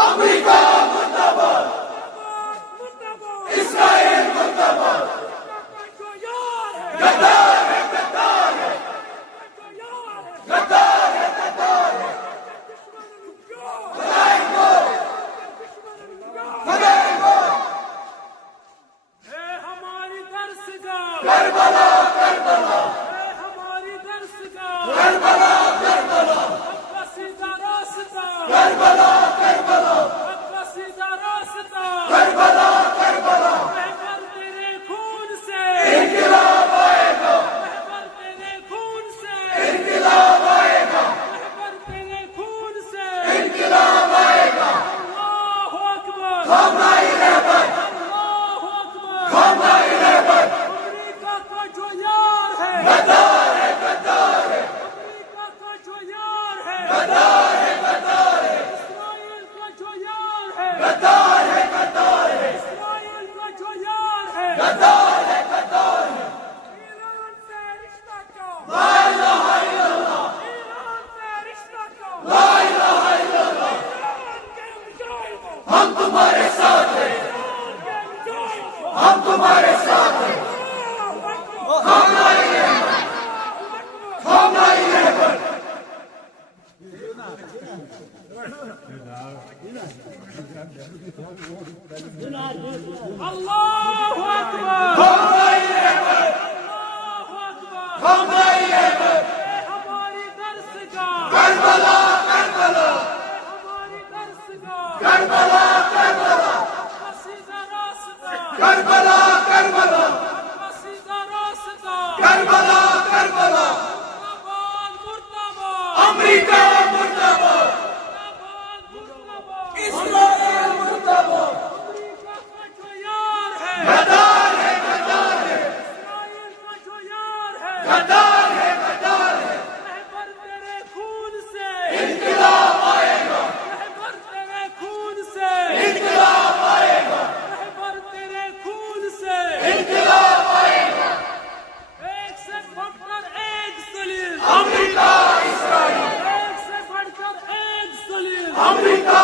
America मुर्दाबाद, Israel मुर्दाबाद, गद्दार है, गद्दार है, गद्दार है, गद्दार है, खदाएंगे, खदाएंगे। है हमारी दर्शगाह करबला, करबला, है हमारी दर्शगाह करबला, करबला, आपका सीधा रास्ता करबला, करबला, आपका सीधा रास्ता करबला, करबला। रहबर तेरे खून से इनकलाब आएगा, रहबर तेरे खून से इनकलाब आएगा, रहबर तेरे खून से इनकलाब आएगा। अल्लाहु अकबर हमारी रहबर, अल्लाहु अकबर हमारी रहबर। अमेरिका का जो यार है गद्दार है, गद्दार है, अमेरिका का जो यार है गद्दार है, गद्दार है, इस्राइल का जो यार है गद्दार है, गद्दार है, इस्राइल का जो यार है गद्दार है, गद्दार है। ईरान से रिश्ता क्यों ला इलाहा इल्लल्लाह, ईरान से रिश्ता क्यों ला इलाहा इल्लल्लाह। ईरान के मिसाइल को हम तुम्हारे साथ हैं, ईरान के मिसाइल को हम तुम्हारे साथ हैं। हमारी रहबर, हमारी रहबर। अल्लाहु अकबर हमारी रहबर, अल्लाहु अकबर हमारी रहबर। ये हमारी दर्शगाह करबला, करबला, ये हमारी दर्शगाह करबला, करबला, आपका सीधा रास्ता करबला, करबला, आपका सीधा रास्ता करबला, करबला। मुर्दाबाद मुर्दाबाद अमेरिका मुर्दाबाद, मुर्दाबाद मुर्दाबाद इस्राइल मुर्दाबाद। अमेरिका का जो यार है गद्दार है, गद्दार है, इस्राइल का जो यार है गद्दार है, गद्दार है। रहबर तेरे खून से इनकलाब आएगा, रहबर तेरे खून से इनकलाब आएगा, रहबर तेरे खून से इनकलाब आएगा। एक से बढ़कर एक जलील अमेरिका, इस्राइल, एक से बढ़कर एक जलील अमेरिका,